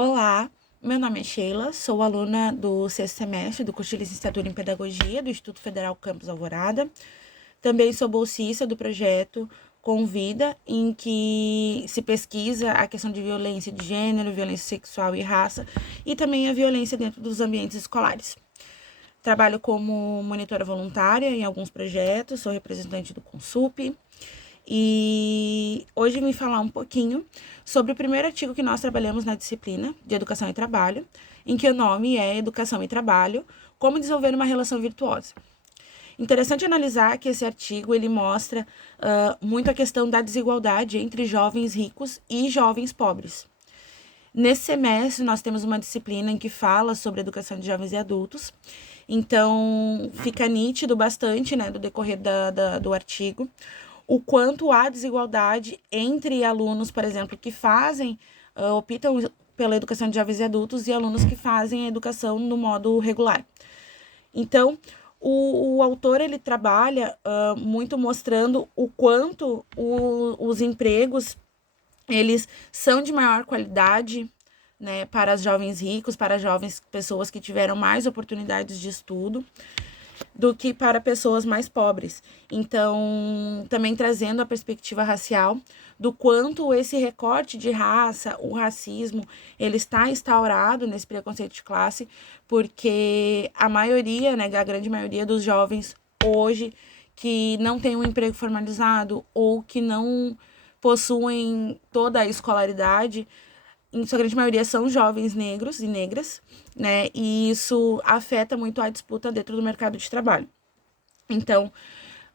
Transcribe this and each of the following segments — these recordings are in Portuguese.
Olá, meu nome é Sheila, sou aluna do sexto semestre do curso de Licenciatura em Pedagogia do Instituto Federal Campus Alvorada. Também sou bolsista do projeto Convida, em que se pesquisa a questão de violência de gênero, violência sexual e raça, e também a violência dentro dos ambientes escolares. Trabalho como monitora voluntária em alguns projetos, sou representante do Consup. E hoje vim falar um pouquinho sobre o primeiro artigo que nós trabalhamos na disciplina de Educação e Trabalho, em que o nome é Educação e Trabalho, como desenvolver uma relação virtuosa. Interessante analisar que esse artigo ele mostra muito a questão da desigualdade entre jovens ricos e jovens pobres. Nesse semestre, nós temos uma disciplina em que fala sobre educação de jovens e adultos. Então, fica nítido bastante, né, do decorrer do artigo, o quanto há desigualdade entre alunos, por exemplo, que optam pela educação de jovens e adultos e alunos que fazem a educação no modo regular. Então, o autor ele trabalha muito mostrando o quanto os empregos eles são de maior qualidade, né, para os jovens ricos, para as jovens pessoas que tiveram mais oportunidades de estudo, do que para pessoas mais pobres. Então, também trazendo a perspectiva racial, do quanto esse recorte de raça, o racismo, ele está instaurado nesse preconceito de classe, porque a maioria, né, a grande maioria dos jovens hoje que não tem um emprego formalizado ou que não possuem toda a escolaridade, em sua grande maioria são jovens negros e negras, né? E isso afeta muito a disputa dentro do mercado de trabalho. Então,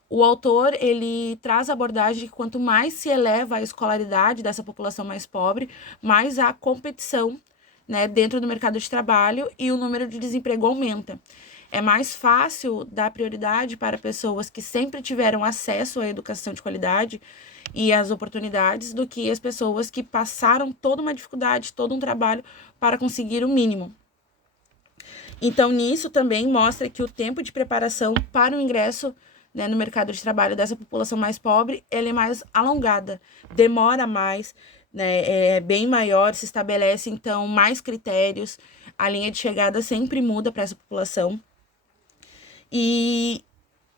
o autor, ele traz a abordagem que quanto mais se eleva a escolaridade dessa população mais pobre, mais há competição, né, dentro do mercado de trabalho e o número de desemprego aumenta. É mais fácil dar prioridade para pessoas que sempre tiveram acesso à educação de qualidade e às oportunidades do que as pessoas que passaram toda uma dificuldade, todo um trabalho para conseguir o mínimo. Então, nisso também mostra que o tempo de preparação para o ingresso, né, no mercado de trabalho dessa população mais pobre, ela é mais alongada, demora mais, né, é bem maior, se estabelece então mais critérios, a linha de chegada sempre muda para essa população. E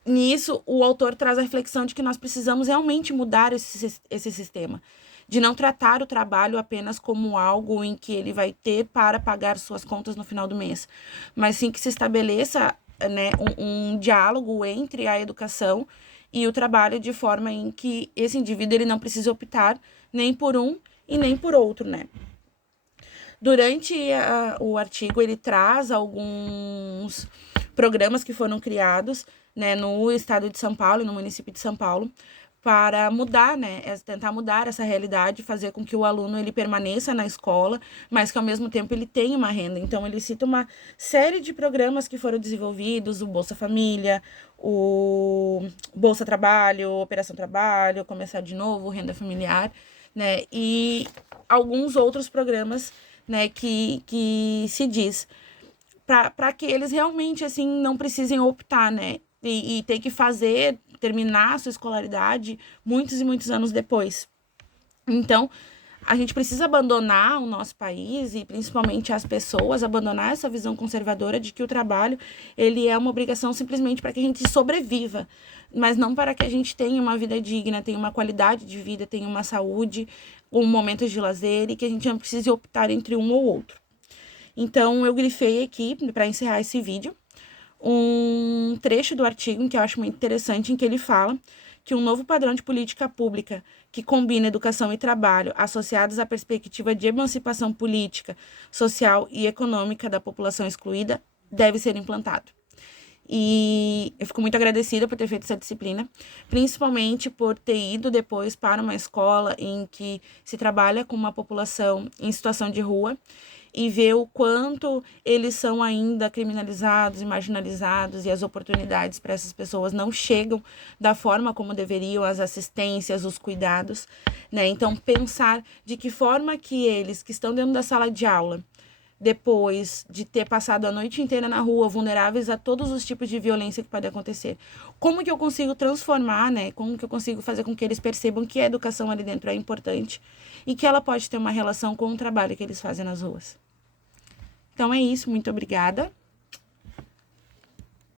nisso, o autor traz a reflexão de que nós precisamos realmente mudar esse sistema, de não tratar o trabalho apenas como algo em que ele vai ter para pagar suas contas no final do mês, mas sim que se estabeleça, né, um diálogo entre a educação e o trabalho de forma em que esse indivíduo ele não precisa optar nem por um e nem por outro, né? Durante o artigo, ele traz alguns programas que foram criados, né, no estado de São Paulo, no município de São Paulo, para mudar, né, tentar mudar essa realidade, fazer com que o aluno ele permaneça na escola, mas que ao mesmo tempo ele tenha uma renda. Então ele cita uma série de programas que foram desenvolvidos, o Bolsa Família, o Bolsa Trabalho, Operação Trabalho, Começar de Novo, Renda Familiar, né, e alguns outros programas, né, que se diz para que eles realmente, assim, não precisem optar, né, e ter que terminar a sua escolaridade muitos e muitos anos depois. Então, a gente precisa abandonar o nosso país e principalmente as pessoas, abandonar essa visão conservadora de que o trabalho ele é uma obrigação simplesmente para que a gente sobreviva, mas não para que a gente tenha uma vida digna, tenha uma qualidade de vida, tenha uma saúde, momentos de lazer e que a gente não precise optar entre um ou outro. Então, eu grifei aqui, para encerrar esse vídeo, um trecho do artigo em que eu acho muito interessante, em que ele fala que um novo padrão de política pública que combina educação e trabalho associados à perspectiva de emancipação política, social e econômica da população excluída deve ser implantado. E eu fico muito agradecida por ter feito essa disciplina, principalmente por ter ido depois para uma escola em que se trabalha com uma população em situação de rua e ver o quanto eles são ainda criminalizados e marginalizados e as oportunidades para essas pessoas não chegam da forma como deveriam, as assistências, os cuidados, né? Então, pensar de que forma que eles que estão dentro da sala de aula depois de ter passado a noite inteira na rua, vulneráveis a todos os tipos de violência que pode acontecer. Como que eu consigo transformar, né? Como que eu consigo fazer com que eles percebam que a educação ali dentro é importante e que ela pode ter uma relação com o trabalho que eles fazem nas ruas. Então é isso, muito obrigada.